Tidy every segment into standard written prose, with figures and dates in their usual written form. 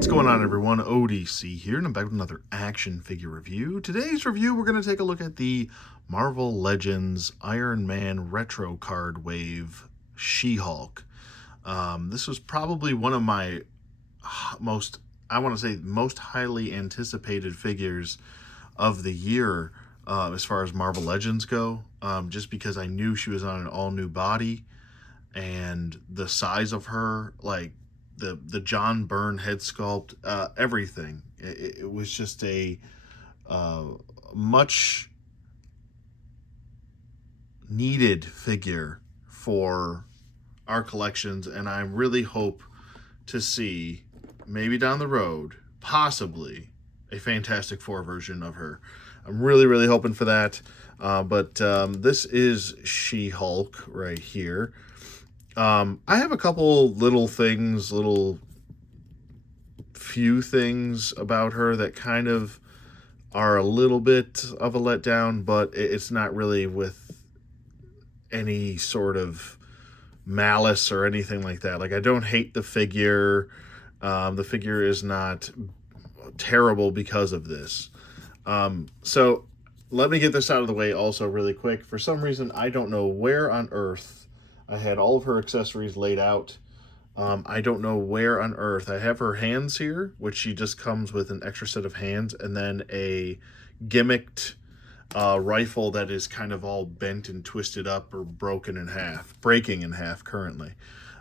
What's going on, everyone? ODC here, and I'm back with another action figure review. Today's review, we're going to take a look at the Marvel Legends Iron Man Retro Card Wave She-Hulk. This was probably one of my most highly anticipated figures of the year as far as Marvel Legends go, just because I knew she was on an all-new body, and the size of her, like, the John Byrne head sculpt, everything. It was just a much needed figure for our collections, and I really hope to see, maybe down the road, possibly a Fantastic Four version of her. I'm really hoping for that. But this is She-Hulk right here. I have a couple few things about her that kind of are a little bit of a letdown, but it's not really with any sort of malice or anything like that. Like, I don't hate the figure. The figure is not terrible because of this. So let me get this out of the way also really quick. For some reason, I don't know where on earth I had all of her accessories laid out. I don't know where on earth. I have her hands here, which she just comes with an extra set of hands, and then a gimmicked rifle that is kind of all bent and twisted up or breaking in half currently.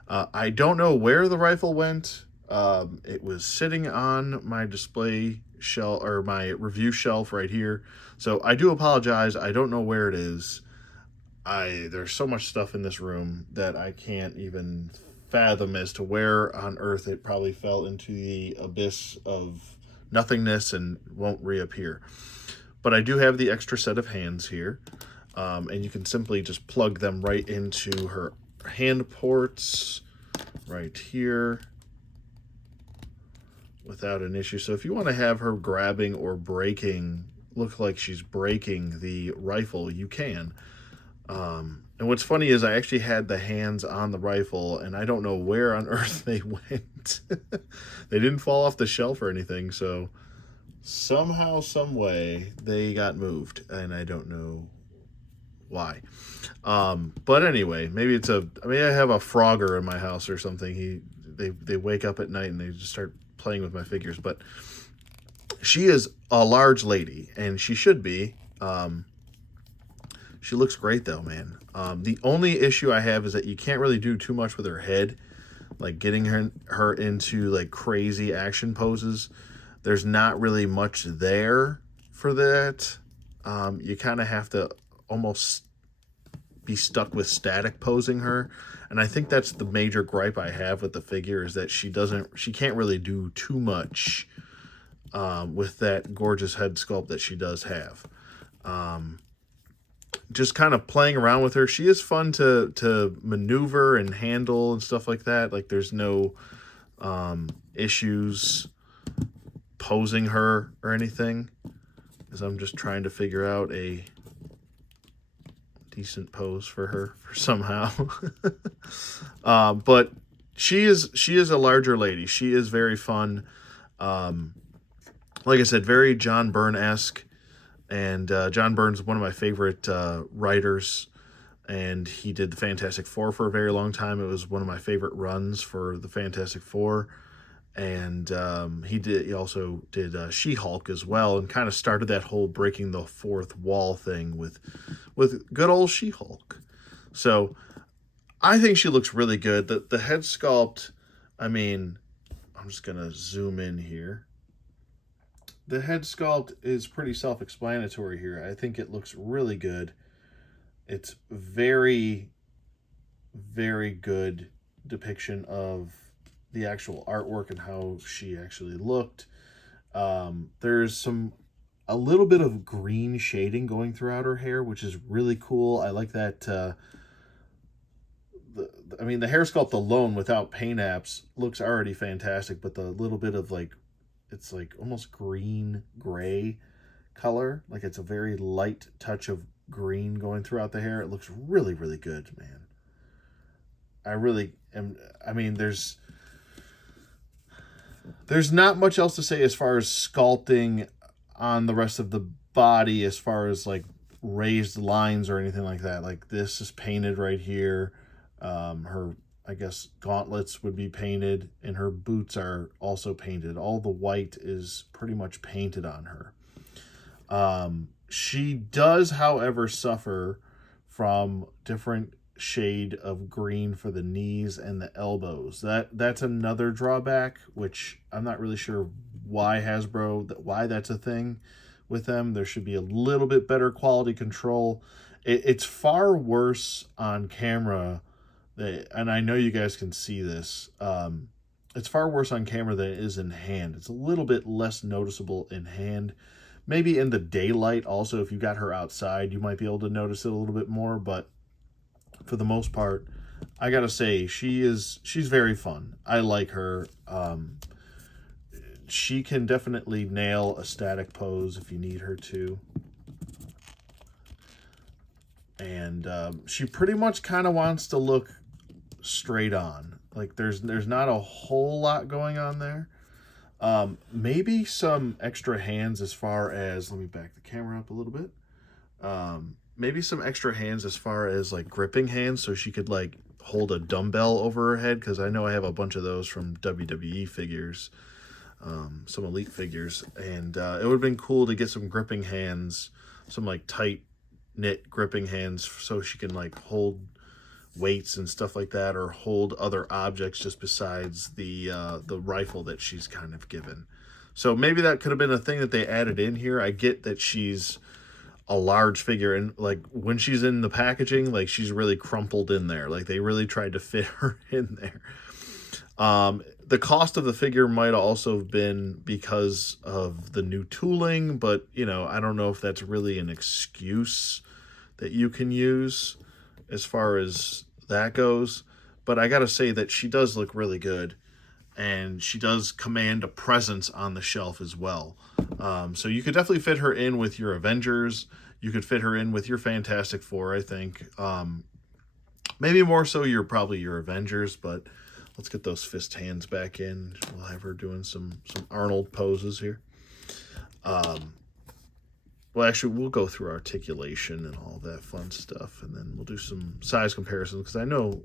I don't know where the rifle went. It was sitting on my display shelf, or my review shelf right here. So I do apologize. I don't know where it is. There's so much stuff in this room that I can't even fathom as to where on earth it probably fell into the abyss of nothingness and won't reappear. But I do have the extra set of hands here, and you can simply just plug them right into her hand ports right here without an issue. So if you want to have her grabbing or breaking, look like she's breaking the rifle, you can. And what's funny is I actually had the hands on the rifle, and I don't know where on earth they went. They didn't fall off the shelf or anything, so somehow, some way, they got moved, and I don't know why. But anyway, maybe I have a Frogger in my house or something. They wake up at night and they just start playing with my figures. But she is a large lady, and she should be. She looks great though, man. The only issue I have is that you can't really do too much with her head, like getting her into like crazy action poses. There's not really much there for that. You kind of have to almost be stuck with static posing her, and I think that's the major gripe I have with the figure, is that she can't really do too much with that gorgeous head sculpt that she does have. Just kind of playing around with her, she is fun to maneuver and handle and stuff like that. Like, there's no issues posing her or anything, as I'm just trying to figure out a decent pose for her somehow. But she is a larger lady. She is very fun. Like I said, very John Byrne-esque. And John Byrne's one of my favorite writers, and he did the Fantastic Four for a very long time. It was one of my favorite runs for the Fantastic Four, and he also did She-Hulk as well, and kind of started that whole breaking the fourth wall thing with good old She-Hulk. So I think she looks really good. The head sculpt, I mean, I'm just gonna zoom in here. The head sculpt is pretty self-explanatory here. I think it looks really good. It's very good depiction of the actual artwork and how she actually looked. There's a little bit of green shading going throughout her hair, which is really cool. I like that. The hair sculpt alone without paint apps looks already fantastic, but the little bit of it's like almost green gray color, like it's a very light touch of green going throughout the hair. It looks really good, man. I really am. I mean, there's There's not much else to say as far as sculpting on the rest of the body, as far as like raised lines or anything like that. Like this is painted right here. Her, I guess, gauntlets would be painted, and her boots are also painted. All the white is pretty much painted on her. She does, however, suffer from different shade of green for the knees and the elbows. That's another drawback, which I'm not really sure why why that's a thing with them. There should be a little bit better quality control. It's far worse on camera, and I know you guys can see this. It's far worse on camera than it is in hand. It's a little bit less noticeable in hand. Maybe in the daylight also, if you got her outside, you might be able to notice it a little bit more, but for the most part, I gotta say, she's very fun. I like her. She can definitely nail a static pose if you need her to. And she pretty much kind of wants to look straight on. Like there's not a whole lot going on there. Maybe some extra hands as far as, let me back the camera up a little bit. Maybe some extra hands as far as like gripping hands, so she could like hold a dumbbell over her head, because I know I have a bunch of those from WWE figures, some Elite figures, and it would have been cool to get some gripping hands, some like tight knit gripping hands, so she can like hold weights and stuff like that, or hold other objects just besides the rifle that she's kind of given. So maybe that could have been a thing that they added in here. I get that she's a large figure, and like when she's in the packaging, like she's really crumpled in there. Like they really tried to fit her in there. The cost of the figure might also have been because of the new tooling, but you know, I don't know if that's really an excuse that you can use as far as that goes. But I gotta say that she does look really good, and she does command a presence on the shelf as well. So you could definitely fit her in with your Avengers. You could fit her in with your Fantastic Four, I think. Maybe more so probably your Avengers, but let's get those fist hands back in. We'll have her doing some Arnold poses here. Well, actually, we'll go through articulation and all that fun stuff, and then we'll do some size comparisons, because I know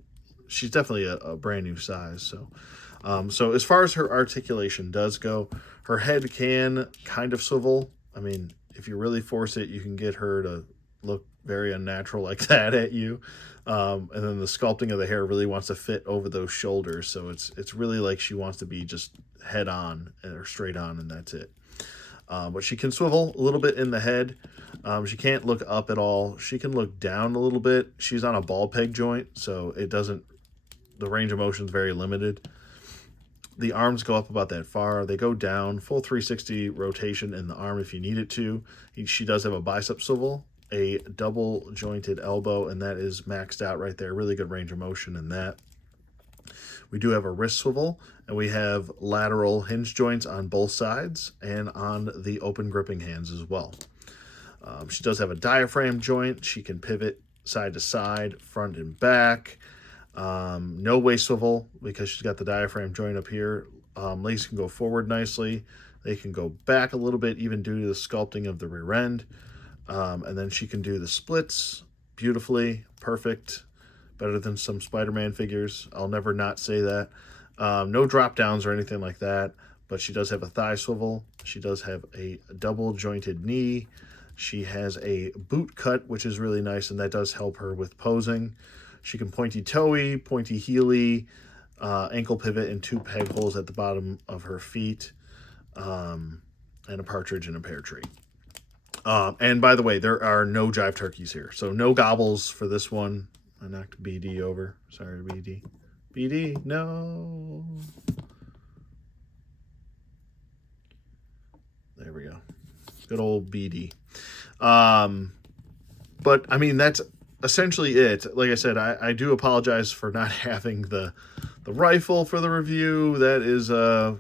she's definitely a brand new size. So as far as her articulation does go, her head can kind of swivel. I mean, if you really force it, you can get her to look very unnatural like that at you. And then the sculpting of the hair really wants to fit over those shoulders, so it's really like she wants to be just head on or straight on, and that's it. But she can swivel a little bit in the head. She can't look up at all. She can look down a little bit. She's on a ball peg joint, so the range of motion is very limited. The arms go up about that far. They go down, full 360 rotation in the arm if you need it to. She does have a bicep swivel, a double jointed elbow, and that is maxed out right there. Really good range of motion in that. We do have a wrist swivel, and we have lateral hinge joints on both sides and on the open gripping hands as well. She does have a diaphragm joint. She can pivot side to side, front and back. No waist swivel because she's got the diaphragm joint up here. Legs can go forward nicely. They can go back a little bit, even due to the sculpting of the rear end. And then she can do the splits beautifully, perfect. Better than some Spider-Man figures. I'll never not say that. No drop downs or anything like that, but she does have a thigh swivel. She does have a double jointed knee. She has a boot cut, which is really nice, and that does help her with posing. She can pointy toey, pointy heely, ankle pivot, and 2 peg holes at the bottom of her feet, and a partridge in a pear tree. And by the way, there are no jive turkeys here, so no gobbles for this one. I knocked BD over. Sorry, BD. BD, no. There we go. Good old BD. But, I mean, that's essentially it. Like I said, I do apologize for not having the rifle for the review. That is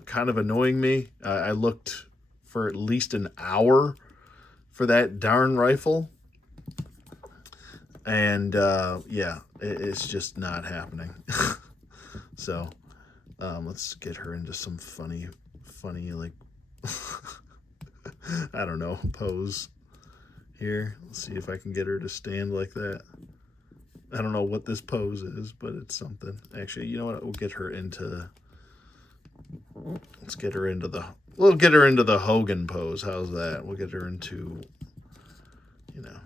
kind of annoying me. I looked for at least an hour for that darn rifle. And yeah, it's just not happening. So let's get her into some funny funny, like, I don't know, pose here. Let's see if I can get her to stand like that. I don't know what this pose is, but it's something. Actually, you know what? We'll get her into... Let's get her into the... We'll get her into the Hogan pose. How's that? We'll get her into, you know...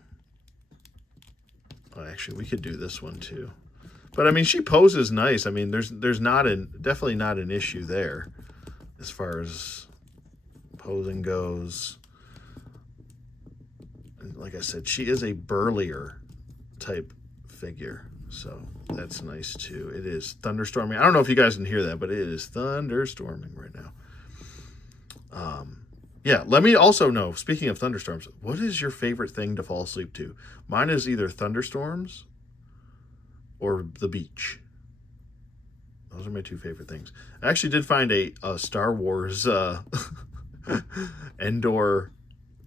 Oh, actually, we could do this one too. But I mean, she poses nice. I mean, there's definitely not an issue there as far as posing goes. And like I said, she is a burlier type figure, so that's nice too. It is thunderstorming. I don't know if you guys can hear that, but it is thunderstorming right now. Yeah, let me also know, speaking of thunderstorms, what is your favorite thing to fall asleep to? Mine is either thunderstorms or the beach. Those are my two favorite things. I actually did find a Star Wars Endor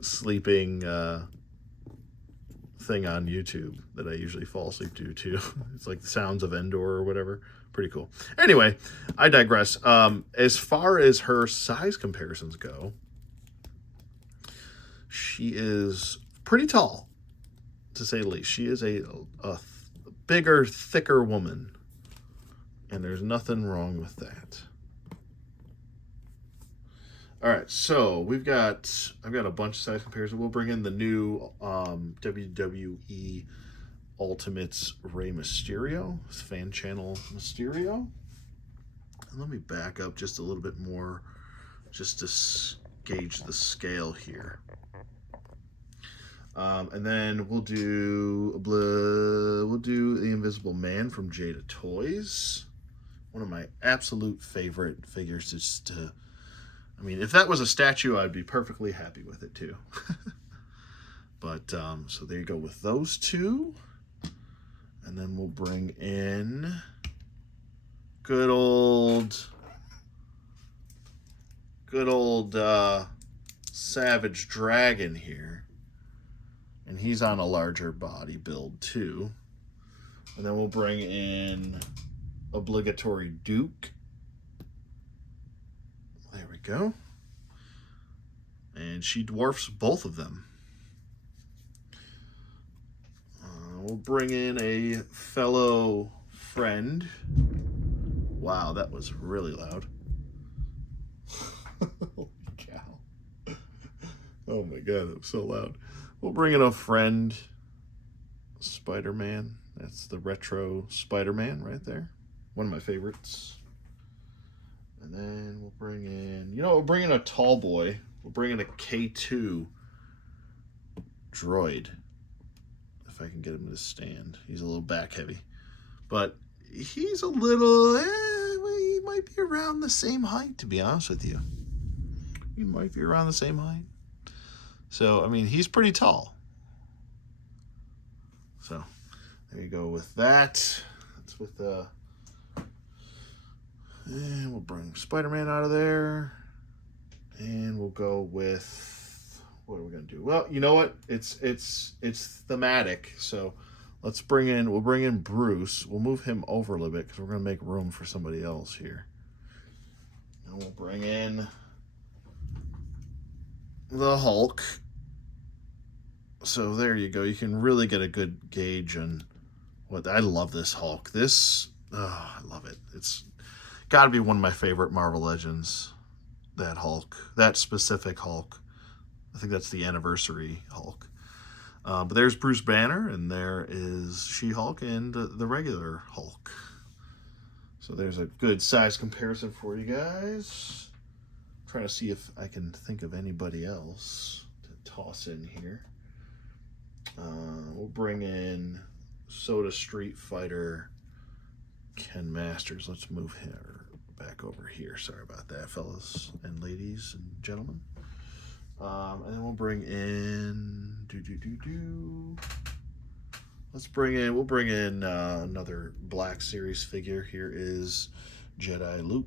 sleeping thing on YouTube that I usually fall asleep to too. It's like the Sounds of Endor or whatever. Pretty cool. Anyway, I digress. As far as her size comparisons go, she is pretty tall, to say the least. She is a bigger, thicker woman, and there's nothing wrong with that. All right, so I've got a bunch of size comparisons. We'll bring in the new WWE Ultimates Rey Mysterio, fan channel Mysterio. And let me back up just a little bit more, just to gauge the scale here. And then we'll do the Invisible Man from Jada Toys. One of my absolute favorite figures. Just to, I mean, if that was a statue, I'd be perfectly happy with it too. But so there you go with those two. And then we'll bring in good old Savage Dragon here. And he's on a larger body build too. And then we'll bring in Obligatory Duke. There we go. And she dwarfs both of them. We'll bring in a fellow friend. Wow, that was really loud. Holy cow. Oh my god, that was so loud. We'll bring in a friend, Spider-Man. That's the retro Spider-Man right there. One of my favorites. And then we'll bring in, we'll bring in a tall boy. We'll bring in a K2 droid. If I can get him to stand. He's a little back heavy. But he's a little, he might be around the same height, to be honest with you. He might be around the same height. So, I mean, he's pretty tall. So, there you go with that. That's with and we'll bring Spider-Man out of there. And we'll go with, what are we going to do? Well, you know what? It's thematic. So, we'll bring in Bruce. We'll move him over a little bit because we're going to make room for somebody else here. And we'll bring in the Hulk. So there you go. You can really get a good gauge on what... I love this Hulk. I love it. It's got to be one of my favorite Marvel Legends. That Hulk. That specific Hulk. I think that's the anniversary Hulk. But there's Bruce Banner, and there is She-Hulk and the regular Hulk. So there's a good size comparison for you guys. Trying to see if I can think of anybody else to toss in here. We'll bring in Soda Street Fighter Ken Masters. Let's move her back over here. Sorry about that, fellas and ladies and gentlemen. And then we'll bring in we'll bring in another Black Series figure. Here is Jedi Luke.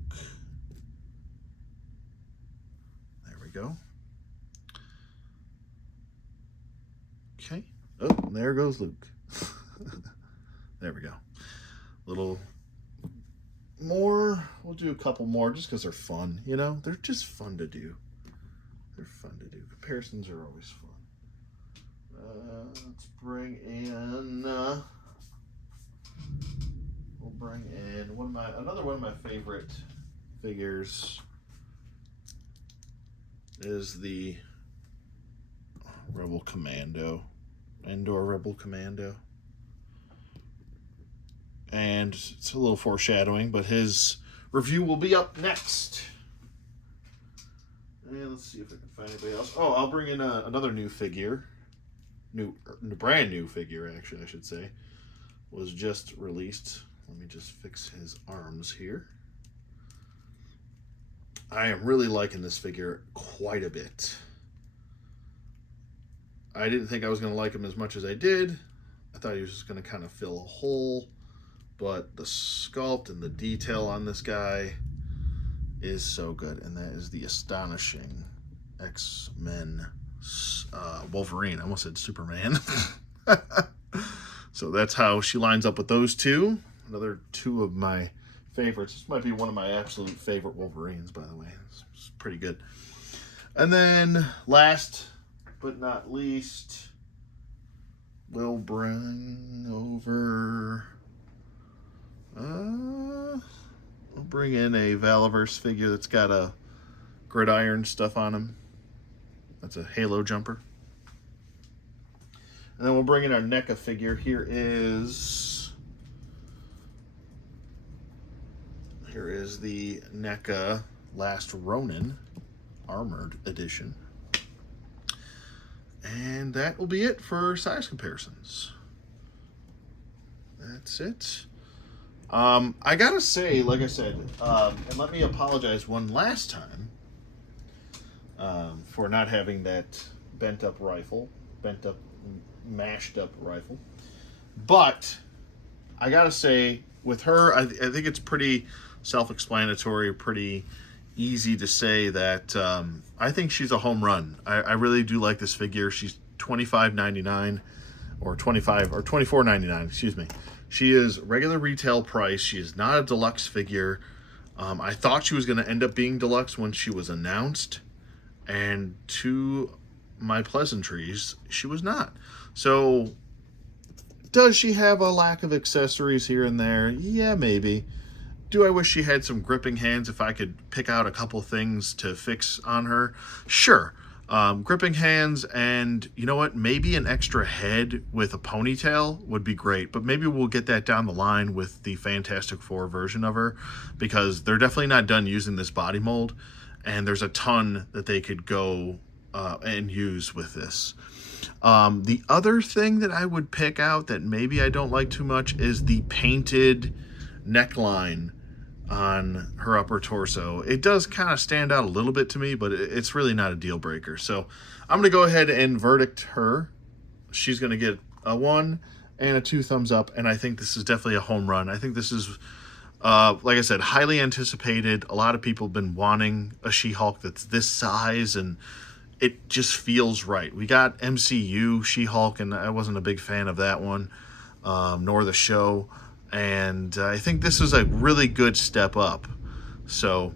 There we go. Okay. Oh, there goes Luke. There we go. more. We'll do a couple more just because they're fun, you know? They're just fun to do. They're fun to do. Comparisons are always fun. Let's bring in... we'll bring in another one of my favorite figures is the Rebel Commando. Endor Rebel Commando. And it's a little foreshadowing, but his review will be up next. And let's see if I can find anybody else. Oh, I'll bring in another new figure. Brand new figure, actually, I should say. Was just released. Let me just fix his arms here. I am really liking this figure quite a bit. I didn't think I was going to like him as much as I did. I thought he was just going to kind of fill a hole. But the sculpt and the detail on this guy is so good. And that is the astonishing X-Men Wolverine. I almost said Superman. So that's how she lines up with those two. Another two of my favorites. This might be one of my absolute favorite Wolverines, by the way. It's pretty good. And then last but not least, we'll bring over... we'll bring in a Valaverse figure that's got a gridiron stuff on him. That's a Halo jumper. And then we'll bring in our NECA figure. Here is the NECA Last Ronin Armored Edition. And that will be it for size comparisons. That's it. I gotta say, like I said, and let me apologize one last time for not having that mashed up rifle. But I gotta say, with her, I think it's pretty self-explanatory, pretty easy to say that I think she's a home run. I really do like this figure. She's $25.99 or $24.99, excuse me. She is regular retail price. She is not a deluxe figure. I thought she was going to end up being deluxe when she was announced, and to my pleasantries, she was not. So, does she have a lack of accessories here and there? Yeah, maybe. Do I wish she had some gripping hands if I could pick out a couple things to fix on her? Sure. Gripping hands and, you know what, maybe an extra head with a ponytail would be great, but maybe we'll get that down the line with the Fantastic Four version of her, because they're definitely not done using this body mold, and there's a ton that they could go and use with this. The other thing that I would pick out that maybe I don't like too much is the painted neckline on her upper torso. It does kind of stand out a little bit to me, but it's really not a deal breaker. So I'm going to go ahead and verdict her. She's going to get a 1 and a 2 thumbs up, and I think this is definitely a home run. I think this is, like I said, highly anticipated. A lot of people have been wanting a She-Hulk that's this size, and it just feels right. We got MCU She-Hulk, and I wasn't a big fan of that one, nor the show. And I think this is a really good step up. So,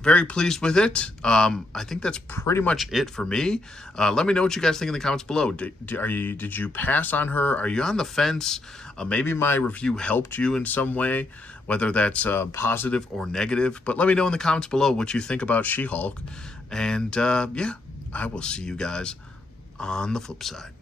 very pleased with it. I think that's pretty much it for me. Let me know what you guys think in the comments below. Did you pass on her? Are you on the fence? Maybe my review helped you in some way, whether that's positive or negative. But let me know in the comments below what you think about She-Hulk. And yeah, I will see you guys on the flip side.